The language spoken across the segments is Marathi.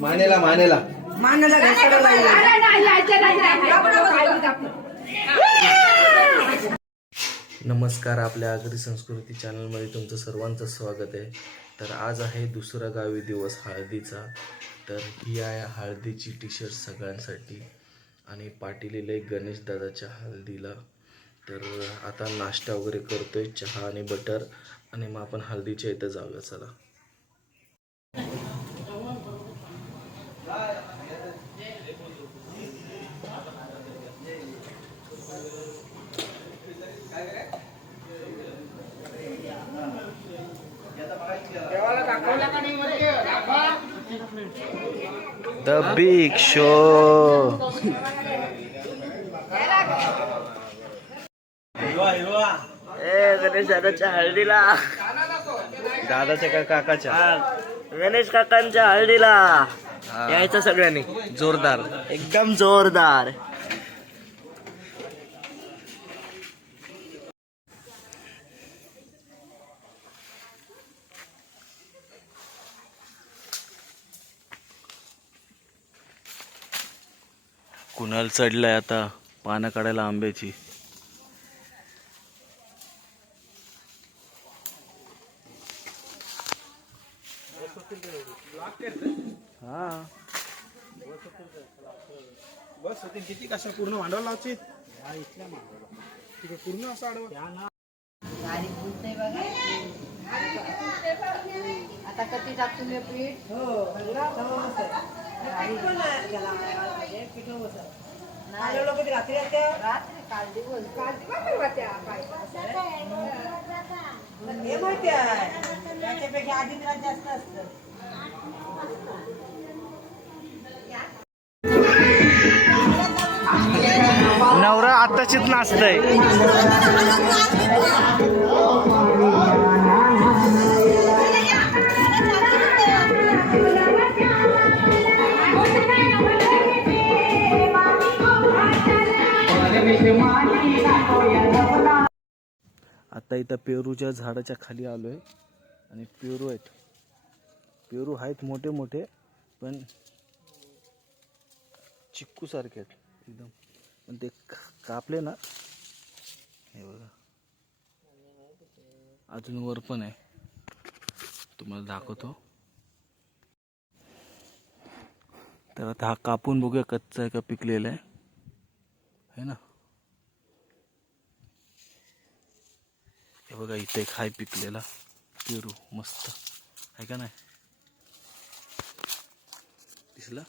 मानेला मानेला. मानाला. नमस्कार आपल्या आगरी संस्कृती चॅनलमध्ये तुमचं सर्वांचं स्वागत आहे. तर आज आहे दुसरा गावी दिवस हळदीचा. तर ही आहे हळदीची टी शर्ट सगळ्यांसाठी. आणि पाटील एक गणेश दादाच्या हळदीला तर आता नाश्ता वगैरे करतोय चहा आणि बटर आणि मग आपण हळदीच्या इथं जाऊया चला. The big show. दादाच्या हळदीला. दादाच्या का काकाच्या? गणेश काकांच्या हळदीला. यायचं सगळ्यांनी. जोरदार. एकदम जोरदार. कुणाला चढलाय आता? पानं काढायला आंब्याची हा बस होते किती कसं पूर्ण भांडवल लावची? तिकडे पूर्ण असं आडवं? आता कधी टाकतो मी पीठ हो रात्री रात्री काल दिवस. काल दिवस हे माहिती आहे. त्याच्यापेक्षा आधी त्रास जास्त असतं. नवरा आत्ताचीच नाचतय. आता इथं पेरूच्या झाडाच्या खाली आलोय. आणि पेरू आहेत. पेरू आहेत मोठे मोठे पण चिक्कू सारखे आहेत. एकदम. पण ते कापले ना हे बघा. अजून वर पण आहे. तुम्हाला दाखवतो. तर आता हा कापून बघूया कच्चा आहे का पिकलेला आहे. है ना. हे बघा इथे एक हाय पिकलेला. पेरू मस्त. आहे का नाही? दिसला?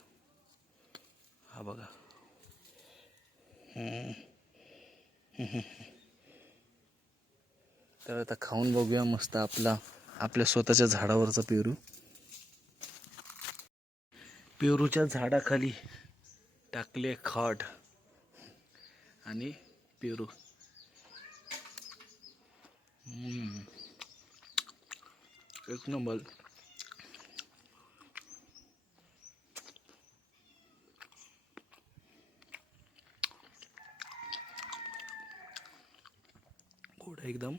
हा बघा. तर आता खाऊन बघूया मस्त आपला आपल्या स्वतःच्या झाडावरचा पेरू. पेरूच्या झाडाखाली टाकले खाट आणि पेरू. एक नंबर. एकदम.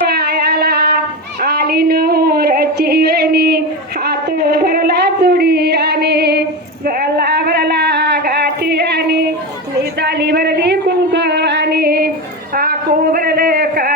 पायाला आली नोरची वेणी हात भरला चुडी आणि भरला भरला गाठी आणि निताली भरली कुंक आणि आखू भरले का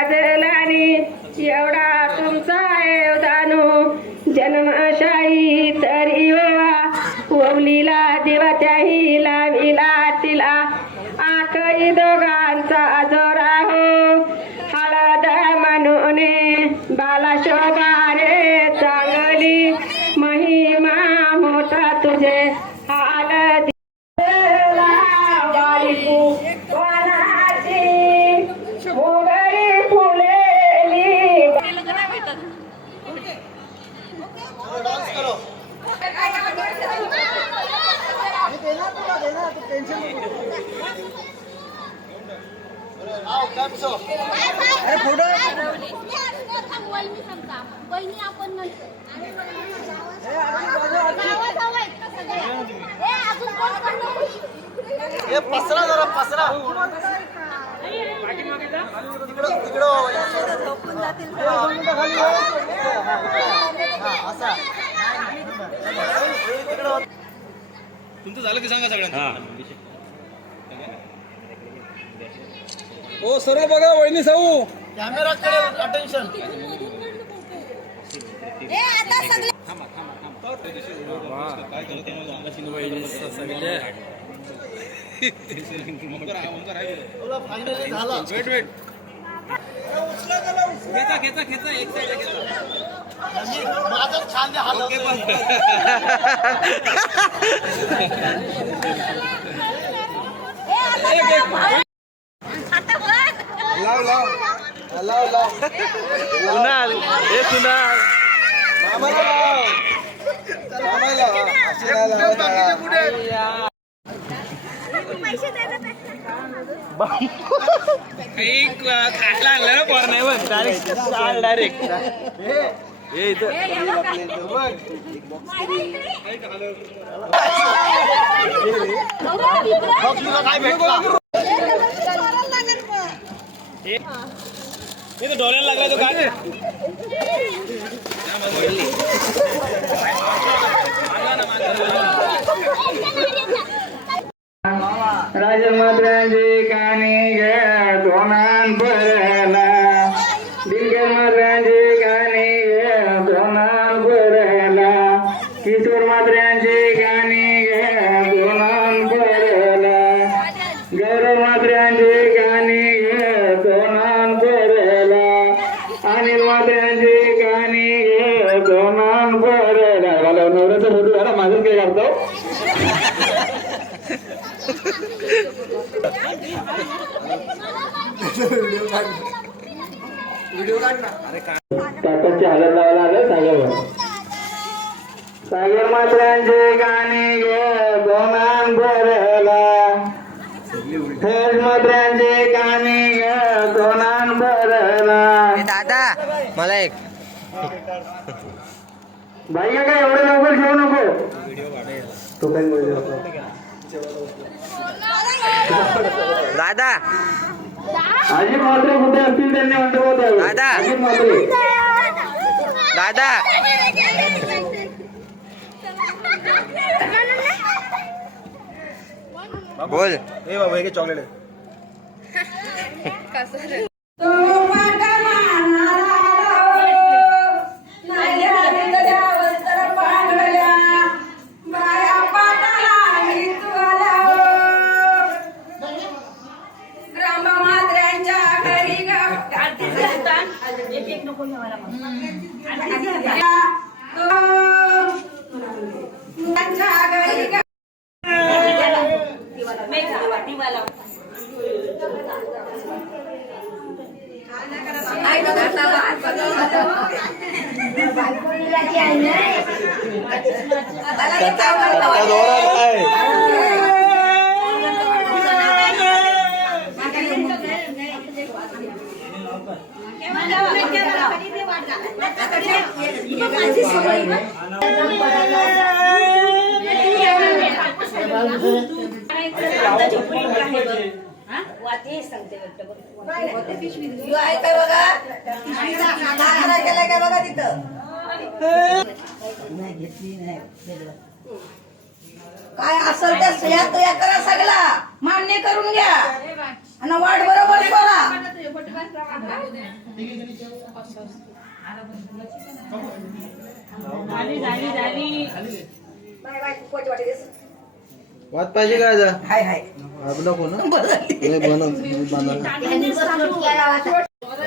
बहिणी आपण म्हणतो पसरा जरा पसरा. तुमचं झालं की सांगा सगळ्यांना. हो सर्व बघा वहिनी साऊ कॅमेराकडे अटेन्शन वेट वेट खेचा खेचा खेचा एक साईड माझं लाव लाव लाव कुणाल हे कुणाल खायला नाही बघ डायरेक्ट चाल डायरेक्ट हे इथं काय भेटला हे तर डोळ्याला लागला तो काय राजमात्रांची कानी घ्या दोनान भरला दिलगेर मात्रांची कानी घ्या दोनान भरला किशोर मात्र्यांची कानी घ्या ताकदची हालत लावायला आलं सागरवर सागर मात्रांचे गाणे गे दोनान भरला हेज मात्रांचे गाणे गे दोनान भरला दादा मला एक. बाई काय एवढे लवकर घेऊ नको. तो काय दादा आजी मात्र कुठे असतील त्यांनी म्हणतो दादा. आजी मात्र दादा बोल ए बाबा हे चॉकलेट आहे बघा तिथं नाही घेतली नाही काय असेल त्या सुया तुया करा सगळा मान्य करून घ्या. आणि वाट बरोबर करा बाय, बाय, पोट वाटी. वाद पाहिजे काय आता? हाय हाय. नको रुमाला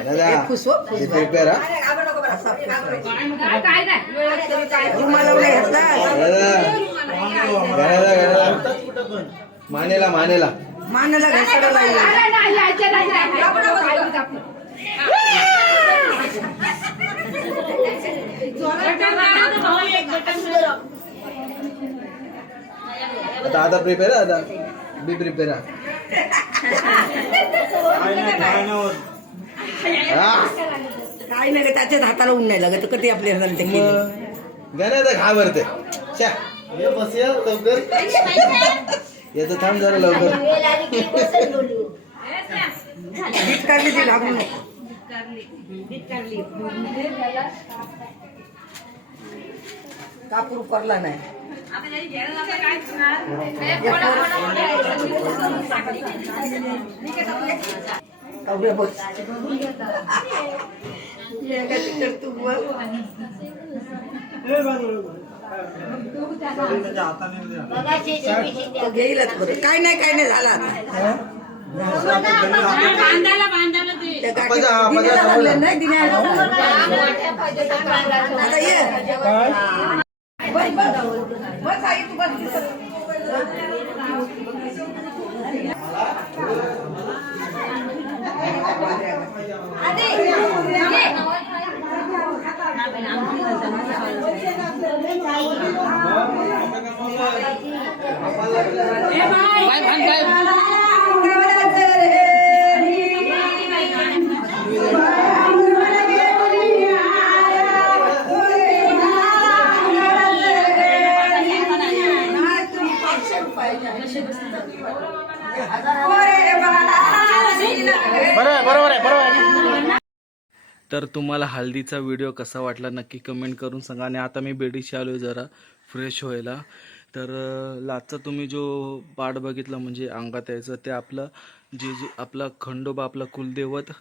उड्या घेतला. मानेला मानेला. आता आता प्रिपेअर आता बी प्रिपेअर काय नाही ग, त्याच्याच हाताला ऊन नाही लागत. कधी आपल्या हाताला ते केलं. गण्याचं घाबरते छ्या येतं थांब जरा लवकर. बीट काढली ती लागू नको कापूर करला नाही. बघ. काय नाही काय नाही झाला आता नाही ये. बस आई तू बस दिसत तर तुम्हाला हल्दीचा व्हिडिओ कसा वाटला नक्की कमेंट करून सांगा. आणि आता मी बेडीशी आलो जरा फ्रेश व्हायला. तर अं, लाचचा तुम्ही जो पाठ बघितला म्हणजे अंगात यायचं ते आपलं जे जे आपला खंडोबा आपला कुलदैवत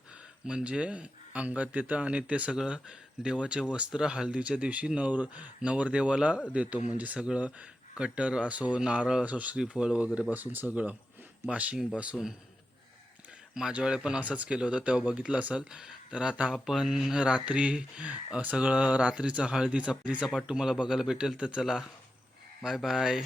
म्हणजे अंगात येतं आणि ते सगळं देवाचे वस्त्र हल्दीच्या दिवशी नवर नवरदेवाला देतो. म्हणजे सगळं कटर असो नारळ असो श्रीफळ वगैरे पासून सगळं बाशिंगपासून माझ्या वेळे पण असंच केलं होतं तेव्हा बघितलं असेल. तर आता आपण रात्री सगळं रात्रीचा हळदीचा हळदीचा पाठ तुम्हाला बघायला भेटेल तर चला. Bye bye.